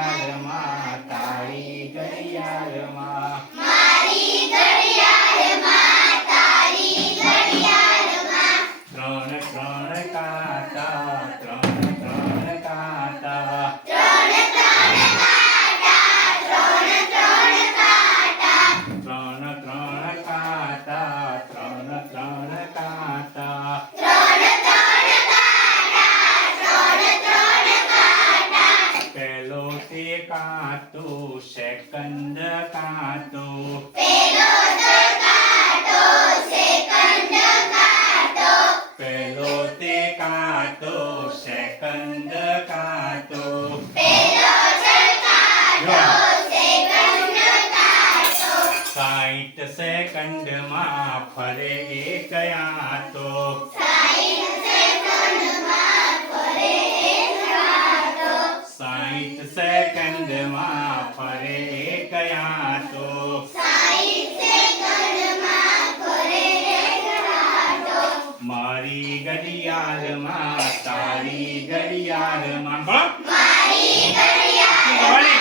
ઘડિયાળમાં તારી ઘડિયાળમાં. મારી ઘડિયાળમાં. છલકાતો પેલો છલકાતો સેકન્ડ તાતો 60 સેકન્ડમાં ફરે એક આતો 60 સેકન્ડમાં ફરે એક આતો 60 સેકન્ડમાં ફરે એક આતો 60 મારી ઘડિયાળમાં તારી ઘડિયાળમાં બોલો. મારી ઘડિયાળમાં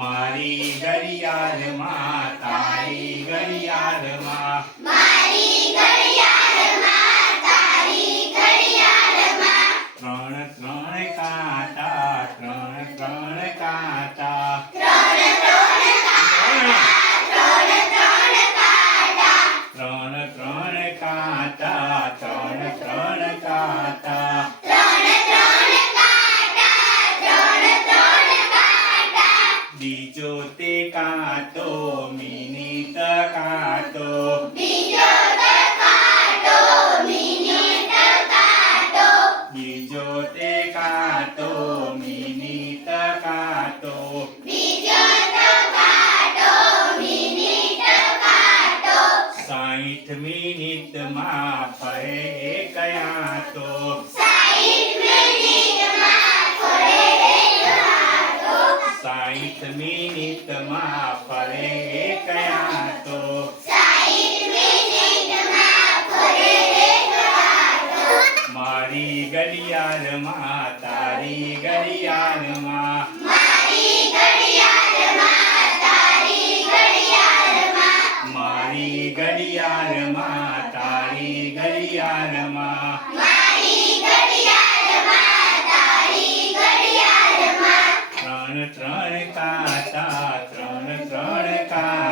તારી ત્રણ કાંટા બીજો તે કાંટો મિનિટ કાંટો. બીજો તે કાંટો મિનિટ કાંટો મિનિટ મિનિટમાં ફરે કયા તો સાઈઠ મિનિટ મિનિટમાં ફરે કયા તો મારી ઘડિયાળમાં તારી ઘડિયાળમાં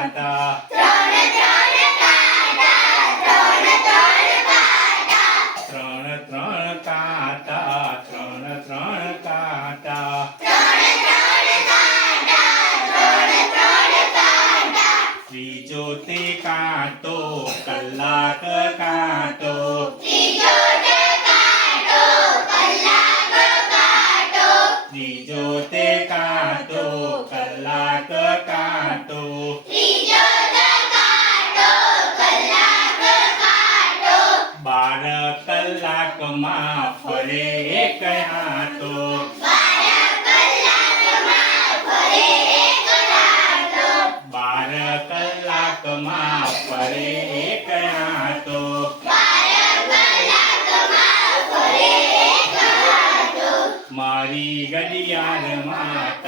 કાંટા ત્રણ ત્રણ કાંટા ત્રણ ત્રણ કાંટા ત્રીજો તે કાંટો કલાક કાંટો ત્રીજો તે કાંટો કલાકમાં ફરે એક આંટો બાર કલાકમાં ફરે એક આંટો મારી ઘડિયાળમાં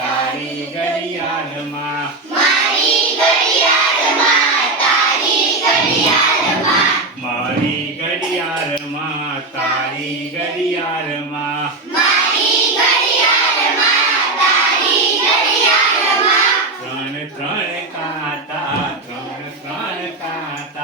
ಕಾತ